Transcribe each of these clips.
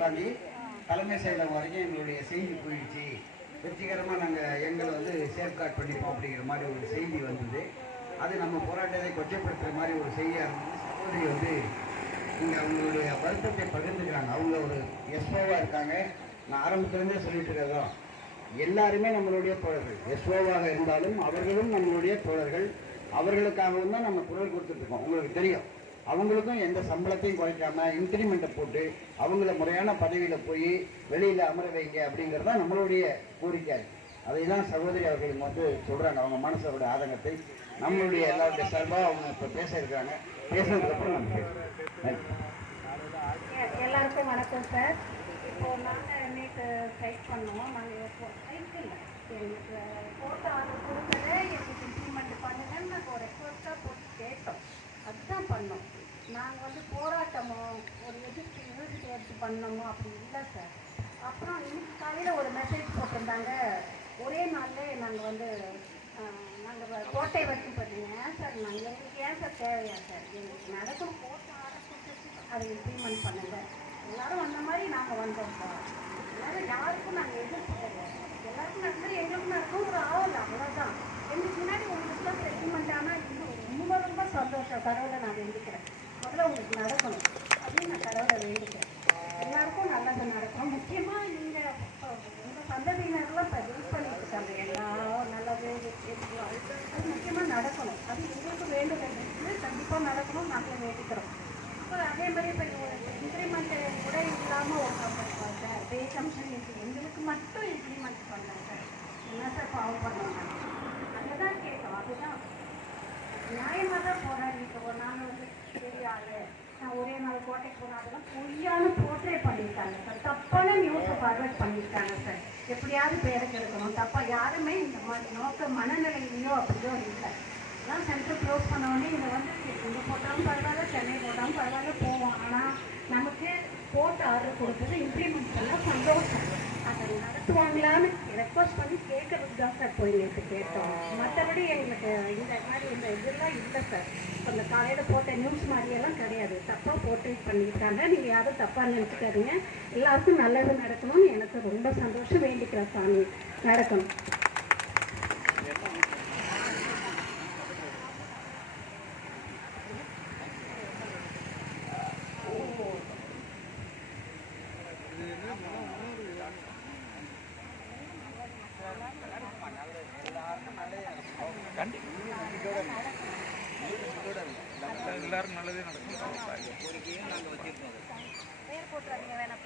உட்காந்து தலைமை செயலகம் வரைக்கும் எங்களுடைய செய்தி போயிடுச்சு. வெற்றிகரமாக நாங்கள் எங்களை வந்து சேஃப்கார்ட் பண்ணிப்போம் அப்படிங்கிற மாதிரி ஒரு செய்தி வந்தது. அது நம்ம போராட்டத்தை கொச்சைப்படுத்துகிற மாதிரி ஒரு செய்தியாக இருந்தது. சகோதரி வந்து இங்கே அவங்களுடைய வருத்தத்தை பகிர்ந்துக்கிறாங்க. அவங்க ஒரு எஸ்ஓவாக இருக்காங்க. நான் ஆரம்பத்துலேருந்தே சொல்லிட்டு இருக்கிறதும் எல்லாருமே நம்மளுடைய தோழர்கள். எஸ்ஓவாக இருந்தாலும் அவர்களும் நம்மளுடைய தோழர்கள். அவர்களுக்காகவும் தான் நம்ம குரல் கொடுத்துட்ருக்கோம் உங்களுக்கு தெரியும். அவங்களுக்கும் எந்த சம்பளத்தையும் குறைக்காம இன்க்ரிமெண்ட்டை போட்டு அவங்கள முறையான பதவியில் போய் வெளியில் அமர வைங்க அப்படிங்கிறது தான் நம்மளுடைய கோரிக்கை. அதை தான் சகோதரி அவர்கள் வந்து சொல்கிறாங்க அவங்க மனசோட ஆதங்கத்தை நம்மளுடைய எல்லாருடைய சார்பாக அவங்க இப்போ பேச இருக்கிறாங்க பேசுனதுக்கப்புறம் நம்ம பேசுவோம் எல்லாருக்கும் வணக்கம் சார். இப்போ நாங்கள் நேற்று ஸ்ட்ரைக் பண்ணுவோம். நாங்கள் ஸ்ட்ரைக் இல்லை. எங்களுக்கு போட்ட ஆர்டர் கொடுக்கல. எங்களுக்கு இம்ப்ளிமெண்ட் பண்ணுங்கன்னு நாங்கள் ஒரு ரெக்வஸ்ட்டாக போட்டு கேட்டோம். அதுதான் பண்ணோம். நாங்கள் வந்து போராட்டமோ ஒரு எதிர்ப்பு இழுத்து எடுத்து பண்ணோமோ அப்படி இல்லை சார் அப்புறம் இன்னைக்கு காலையில் ஒரு மெசேஜ் போட்டிருந்தாங்க. ஒரே நாளில் நாங்கள் வந்து நாங்கள் கோட்டை வரைக்கும் பார்த்தீங்க ஏன் சார் நாங்கள் எங்களுக்கு ஏன் சார் தேவையா சார் எங்களுக்கு நடக்கும் கோட்டை ஆர்டர் அதை இம்ப்ளிமெண்ட் பண்ணுங்கள் எல்லாரும் அந்த மாதிரி நாங்கள் வந்தோம் சார் எல்லாரும் யாருக்கும் நாங்கள் எதிர்ப்பு கிடையாது எல்லாருக்கும் நடந்தது எங்களுக்கும் நடக்கும் ஒரு ஆவல் அவ்வளோதான் எங்களுக்கு முன்னாடி உங்களுக்குலாம் செட்டில்மெண்ட் ஆனால் இன்னும் ரொம்ப ரொம்ப பரவாயில்ல நான் எழுதிக்கிறேன் முதல்ல உங்களுக்கு நடக்கணும் அப்படின்னு நான் கடவுளை வேண்டிக்கிறேன் எல்லாருக்கும் நல்லது நடக்கும் முக்கியமாக நீங்கள் உங்கள் சந்ததியினர்லாம் இப்போ ஹெல்ப் பண்ணிட்டு இருக்காங்க எல்லாம் நல்லது வெற்றி, அது முக்கியமாக நடக்கணும் அது எங்களுக்கு வேண்டுதல் இருக்குது கண்டிப்பாக நடக்கணும் நாங்கள் வேண்டிக்கிறோம் இப்போ அதே மாதிரி இப்போ இன்க்ரிமெண்ட் கூட இல்லாமல் ஒரு சார் பே கமிஷன் எங்களுக்கு மட்டும் இம்ப்ளிமெண்ட் பண்ணுறேன் சார் என்ன சார் பாவம் பண்ணுவாங்க அதுதான் கேட்டோம் அதுதான் நியாயமாக தான் போராடிட்டு நாங்கள் வந்து பெரிய ஆளு நான் ஒரே நாள் கோட்டைக்கு போனால் அதெல்லாம் பொய்யான போர்ட்ரே பண்ணியிருக்காங்க சார். தப்பான நியூஸை ஃபார்வர்ட் பண்ணியிருக்காங்க சார். எப்படியாவது பேருக்கு எடுக்கணும். தப்பாக யாருமே இந்த மாதிரி நோக்க மனநிலையிலையோ அப்படியோ இல்லை அதான் சென்டர் க்ளோஸ் பண்ணவொடனே இங்கே இதை வந்து இங்கே போட்டாலும் பரவாயில்ல சென்னை போட்டாலும் பரவாயில்ல போவோம். ஆனால் நமக்கு போட்டு ஆர்டர் கொடுத்தது இம்ப்ளிமெண்ட் எல்லாம் சந்தோஷம். அதை நடத்துவாங்களான்னு சப்போஸ் பண்ணி கேட்கறதுக்கு தான் சார் போய் நேற்று கேட்டோம். மற்றபடி எங்களுக்கு இந்த மாதிரி இந்த இதெல்லாம் இல்லை சார். இப்போ இந்த காலையில் போட்ட நியூஸ் மாதிரியெல்லாம் கிடையாது. தப்பாக போர்ட்ரேட் பண்ணியிருக்காங்க. நீங்கள் யாரும் தப்பாக நினச்சிக்காதீங்க. எல்லாருக்கும் நல்லது நடக்கணும்னு எனக்கு ரொம்ப சந்தோஷம். வேண்டிக்கிறேன் சாமி. நடக்கணும் எல்லாரும் நல்லதே நடக்கும்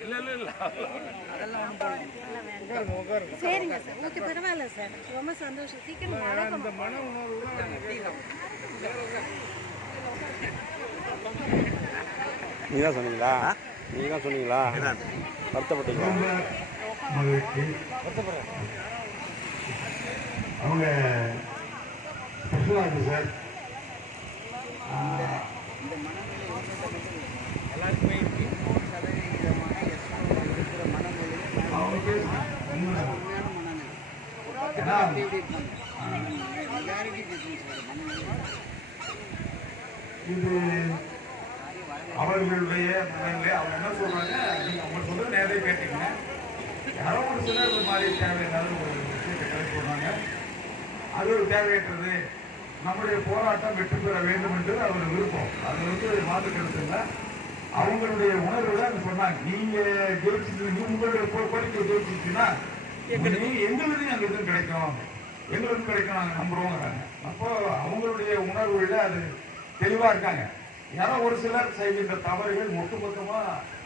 இல்ல இல்ல இல்ல. சரிங்க சார் ஓகே பரவாயில்ல சார். ரொம்ப சந்தோஷம். சீக்கிரம் நடக்கணும். இந்த மன உணர்வு நீ தான் சொன்னீங்களா? நீ தான் சொன்னீங்களா? வருத்தப்பட்டீங்களா? அவங்க சார். இந்த மனநிலை எல்லாருக்குமே இருக்கு நூறு எஸ்ஓ இருக்கிற மனநிலை. உண்மையான மனநிலை. ஏன்னா, அப்படி இப்படி இருப்பாங்க? மெஜாரிட்டி டிஃபரன்ஸ் மனநிலை? இது அவர்களுடைய மனநிலை. அவங்க என்ன சொல்றாங்க? நீங்க அவங்க சொல்றது நேரே கேட்டீங்க யாரோ ஒரு சிலர் மாதிரி தேவையில்லாத ஒரு விஷயத்தை சொல்றாங்க. அது ஒரு தேவையற்றது. நம்முடைய போராட்டம் வெற்றி பெற வேண்டும் என்று அவர் விருப்பம். அது வந்து மாற்று கருத்து இல்லை. அவங்களுடைய உணர்வுல அவங்க சொன்னாங்க. நீங்க ஜெயிச்சிட்டு உங்களுடைய கோ- கோரிக்கை ஜெயிச்சிச்சுன்னா எங்களுக்கு அங்க எதுவும் கிடைக்கும். எங்களுக்கு கிடைக்கும் நாங்க நம்புறோங்கிறாங்க. அப்போ அவங்களுடைய உணர்வுல அது தெளிவா இருக்காங்க. யாரோ ஒரு சிலர் செய்கின்ற தவறுகள் ஒட்டுமொத்தமா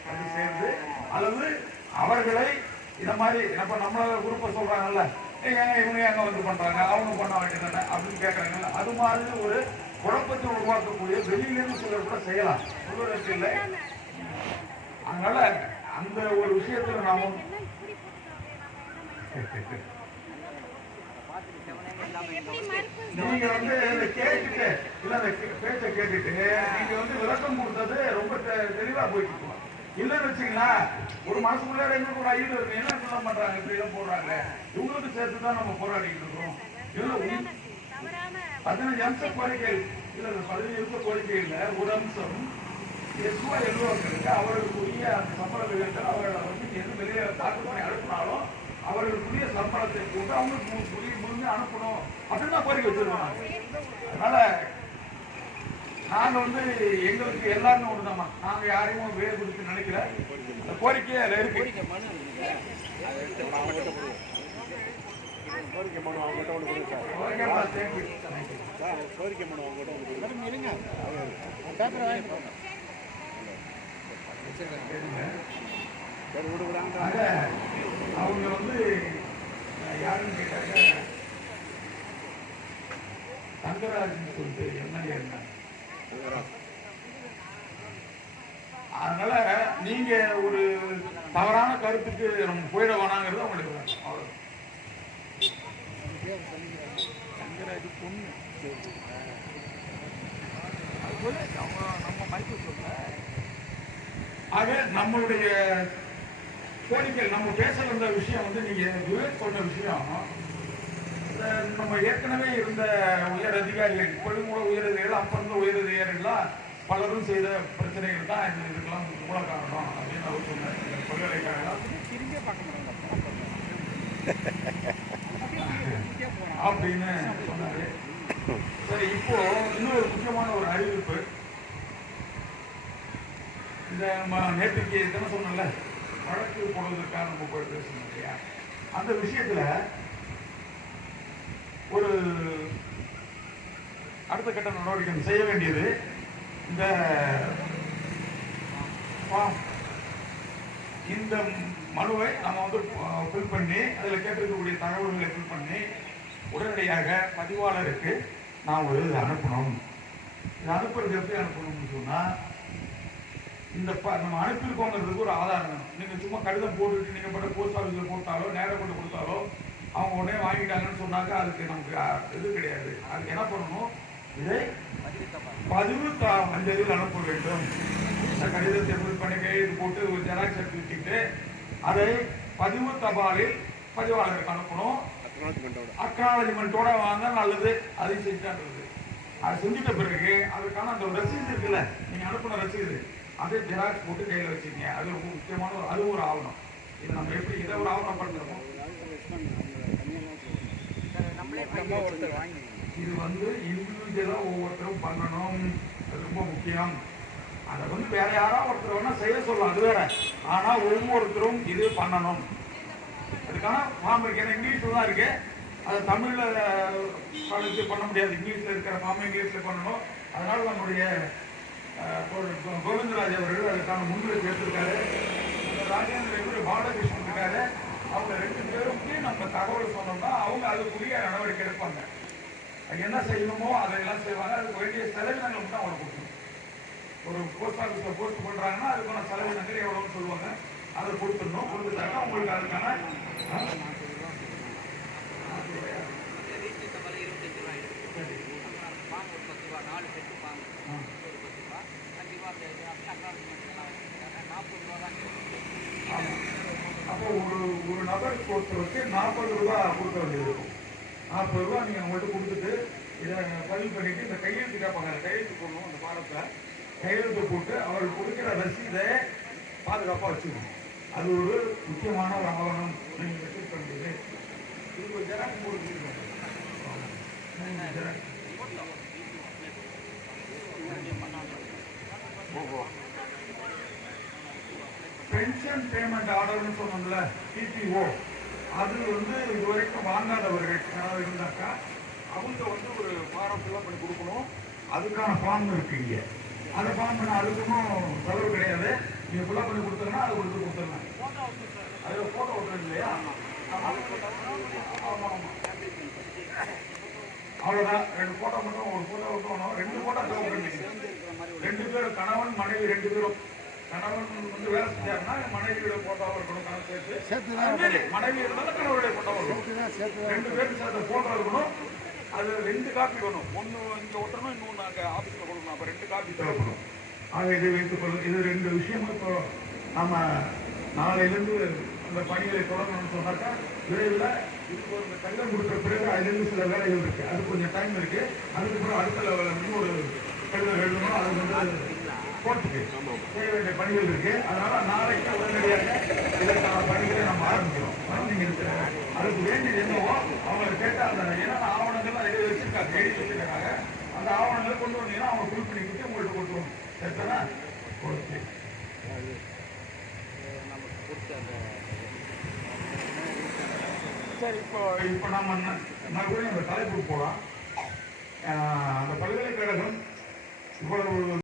அது சேர்ந்து அல்லது அவர்களை இந்த மாதிரி இப்ப நம்ம குரூப்பை சொல்றாங்கல்ல ஏன் இவங்க எங்க வந்து பண்றாங்க? அவங்க பண்ண வேண்டியதானே அப்படின்னு கேட்கறாங்கல்ல அது மாதிரி ஒரு குழப்பத்தை உருவாக்கக்கூடிய வெளியிலிருந்து சிலர் கூட செய்யலாம். சொல்வதற்கு இல்லை. அதனால அந்த ஒரு விஷயத்துல நாம நீங்க வந்து இதை கேட்டுட்டு இல்ல அந்த பேச்சை கேட்டுட்டு நீங்க வந்து விளக்கம் கொடுத்தது ரொம்ப தெ- தெளிவா போயிட்டு இருக்கும். இல்லைன்னு வச்சுங்களா ஒரு மாசத்துக்குள்ள எங்களுக்கு ஒரு ஐடியா இருக்கு என்ன பண்றாங்க இப்படி எல்லாம் போடுறாங்க இவங்களுக்கு சேர்த்து தான் நம்ம போராடிட்டு இருக்கோம். இல்ல பதினஞ்சு அம்ச கோரிக்கை. இல்ல இல்ல, பதினஞ்சு அம்ச கோரிக்கை இல்ல ஒரு அம்சம் எஸ்ஓ எல்ஓங்களுக்கு அவர்களுக்குரிய அந்த சம்பள விகிதத்தில் அவர்களை வந்து எது வெளியே தாக்கல் பண்ணி அனுப்பினாலும் அவர்களுக்குரிய சம்பளத்தை போட்டு அவங்களுக்கு மு- புரிய முடிஞ்சு அனுப்பணும். அப்படின்னு தான் கோரிக்கை வச்சிருக்கோம் அதனால நாங்க வந்து எங்களுக்கு எல்லாருமே ஒண்ணுதாம்மா. நாங்க யாரையும் வேறு குறித்து நினைக்கல. கோரிக்கையே அதுல இருக்கு. கோரிக்கை மனு அவங்ககிட்ட ஒன்று கொடுங்க சார். கோரிக்கை மனு அவங்ககிட்ட ஒன்று கொடுங்க. சரி விடு விடாங்க அவங்க வந்து யாருன்னு கேட்டாக்க தங்கராஜன் சொல்லிட்டு எம்எல்ஏ இருந்தாங்க. அதனால நீங்க ஒரு தவறான கருத்துக்கு நம்ம போயிட வேணாங்கிறது அவங்களுக்கு வேணும். தங்கராஜ் பொண்ணு. அது சொல்லு அவங்க நம்ம சொல்ல ஆக நம்மளுடைய கோரிக்கை நம்ம பேச வந்த விஷயம் வந்து நீங்க விவேக் சொன்ன விஷயம். நம்ம ஏற்கனவே இருந்த உயர் அதிகாரிகள் இப்பொழுதும் கூட உயர் அதிகாரிகள் அப்ப இருந்த உயர் அதிகாரிகள்லாம் பலரும் செய்த பிரச்சனைகள் தான் இந்த இதுக்கெல்லாம் மூல காரணம் அப்படின்னு அவர் சொன்னார். இந்த பல்கலைக்கழகம் அப்படின்னு சொன்னாரு. சரி இப்போ இன்னொரு முக்கியமான ஒரு அறிவிப்பு. இந்த நேற்றுக்கு என்ன சொன்னல வழக்கு போடுவதற்காக நம்ம போய் பேசணும் இல்லையா? அந்த விஷயத்துல ஒரு அடுத்த கட்ட நடவடிக்கை செய்ய வேண்டியது. இந்த இந்த மனுவை நம்ம வந்து ஃபில் பண்ணி அதில் கேட்டிருக்கக்கூடிய தகவல்களை ஃபில் பண்ணி உடனடியாக பதிவாளருக்கு நாம் ஒரு அனுப்பணும். இது அனுப்புறது எப்படி அனுப்பணும்னு சொன்னால் இந்த ப நம்ம அனுப்பியிருக்கோங்கிறதுக்கு ஒரு ஆதாரம் வேணும். நீங்கள் சும்மா கடிதம் போட்டுட்டு நீங்கள் மட்டும் போஸ்ட் ஆஃபீஸில் போட்டாலோ நேரம் கொண்டு கொடுத்தாலோ அவங்க உடனே வாங்கிட்டாங்கன்னு சொன்னாக்கா அதுக்கு நமக்கு இது கிடையாது. அதுக்கு என்ன பண்ணணும்? இதை பதிவு தா- அஞ்சலில் அனுப்ப வேண்டும். இந்த கடிதத்தை ஃபில் பண்ணி கையெழுத்து போட்டு ஒரு ஜெராக்ஸ் எடுத்து வச்சுக்கிட்டு அதை பதிவு தபாலில் பதிவாளருக்கு அனுப்பணும். அக்னாலஜ்மெண்ட்டோட வாங்க நல்லது. அதை செஞ்சான்றது. அதை செஞ்சுட்ட பிறகு அதுக்கான அந்த ரசீது இருக்குல்ல நீங்கள் அனுப்பின ரசீது அதே ஜெராக்ஸ் போட்டு கையில் வச்சுக்கங்க. அது ரொம்ப முக்கியமான ஒரு அது ஒரு ஆவணம். இது நம்ம எப்படி இதை ஒரு ஆவணம் பண்ணுறோமோ மொத்தமாக ஒருத்தர் வாங்கி இது வந்து இண்டிவிஜுவலாக ஒவ்வொருத்தரும் பண்ணணும். அது ரொம்ப முக்கியம். அதை வந்து வேற யாரா ஒருத்தர் வேணா செய்ய சொல்லலாம். அது வேற. ஆனால் ஒவ்வொருத்தரும் இது பண்ணணும். அதுக்கான ஃபார்ம் இருக்கு. ஏன்னா இங்கிலீஷில் தான் இருக்கு. அதை தமிழில் படிச்சு பண்ண முடியாது. இங்கிலீஷில் இருக்கிற ஃபார்ம் இங்கிலீஷ்ல பண்ணணும். அதனால் நம்முடைய கோவிந்தராஜ் அவர்கள் அதுக்கான முன்னுரிமை எடுத்திருக்காரு ராஜேந்திர இவரு பாலகிருஷ்ணன் இருக்காரு. அவங்க ரெண்டு பேருமே நம்ம தகவல் சொன்னோம்னா அவங்க அதுக்குரிய நடவடிக்கை எடுப்பாங்க. என்ன செய்யணுமோ அதையெல்லாம் செய்வாங்க. அதுக்கு வேண்டிய செலவினங்கள் மட்டும் அவங்க கொடுக்கணும். ஒரு போஸ்ட் ஆஃபீஸில் போஸ்ட் பண்ணுறாங்கன்னா அதுக்கான செலவினங்கள் எவ்வளோன்னு சொல்லுவாங்க. அதை கொடுத்துடணும். கொடுத்துட்டாங்க உங்களுக்கு அதுக்கான ஆ? ஆமா. அப்போ ஒரு ஒரு நபர் ஒருத்தருக்கு நாற்பது ரூபா கொடுக்க வேண்டியது இருக்கும். நாற்பது ரூபா நீங்கள் அவங்கள்ட்ட கொடுத்துட்டு இதை பதிவு பண்ணிவிட்டு இந்த கையெழுத்து கேட்பாங்க அந்த கையெழுத்து போடணும் அந்த பாடத்தை. கையெழுத்து போட்டு அவர் கொடுக்குற ரசீதை பாதுகாப்பாக வச்சுக்கணும். அது ஒரு முக்கியமான ஒரு ஆவணம் நீங்கள் வச்சிருக்க வேண்டியது இது ஒரு ஜெராக்ஸ் போட்டு ஜெராக்ஸ். ஓஹோ பென்ஷன் பேமெண்ட் ஆர்டர்னு சொன்னோம்ல பிபிஓ அது வந்து இதுவரைக்கும் வாங்காதவர்கள் யாராவது இருந்தாக்கா அவங்க வந்து ஒரு ஃபார்ம் ஃபுல்லாக பண்ணி கொடுக்கணும். அதுக்கான ஃபார்ம் இருக்கு இங்கே. அந்த ஃபார்ம் பண்ண அதுக்கும் செலவு கிடையாது. நீங்கள் ஃபுல்லாக பண்ணி கொடுத்தோம்னா அது கொடுத்து கொடுத்துடலாம். அதில் ஃபோட்டோ ஒட்டுறது இல்லையா? அவ்வளோதான் ரெண்டு ஃபோட்டோ மட்டும் ஒரு ஃபோட்டோ விட்டோம் ரெண்டு ஃபோட்டோ ரெண்டு பேரும் கணவன் மனைவி ரெண்டு பேரும். கணவன் வந்து வேலை செஞ்சாருன்னா மனைவியோட போட்டோவும் இருக்கணும் கணக்கு சேர்த்து மாதிரி மனைவி இருந்தாலும் கணவருடைய போட்டோ இருக்கணும். ரெண்டு பேரும் சேர்த்து போட்டோ இருக்கணும். அது ரெண்டு காப்பி வேணும். ஒன்று இங்கே ஒட்டணும் இன்னொன்று அங்கே ஆஃபீஸில் கொடுக்கணும். அப்போ ரெண்டு காப்பி தேவைப்படும். ஆக இதை வைத்துக் கொள்ளும் இது ரெண்டு விஷயமும் இப்போ நம்ம நாளையிலேருந்து அந்த பணிகளை தொடங்கணும்னு சொன்னாக்கா விரைவில் இதுக்கு ஒரு கடிதம் கொடுத்த பிறகு அதிலிருந்து சில வேலைகள் இருக்கு. அது கொஞ்சம் டைம் இருக்கு. அதுக்கப்புறம் அடுத்த லெவலில் இன்னொரு கடிதம் எழுதணும். அது வந்து கோர்ட்டுக்கு செய்ய வேண்டிய பணிகள் இருக்கு. அதனால நாளைக்கு உடனடியாக இதற்கான பணிகளை நம்ம ஆரம்பிக்கிறோம். ஆரம்பிங்க இருக்கிறாங்க அதுக்கு வேண்டியது என்னவோ அவங்க கேட்டால் அந்த என்னென்ன ஆவணங்கள்லாம் எழுதி வச்சிருக்காங்க. எழுதி வச்சிருக்காங்க. அந்த ஆவணங்களை கொண்டு வந்தீங்கன்னா அவங்க ஃபுல் பண்ணி கொடுத்து உங்கள்ட்ட கொடுத்துருவோம் சரிதானே? ஓகே. சரி இப்போ இப்போ நம்ம மறுபடியும் அந்த தலைப்புக்கு போகலாம் அந்த பல்கலைக்கழகம் இவ்வளவு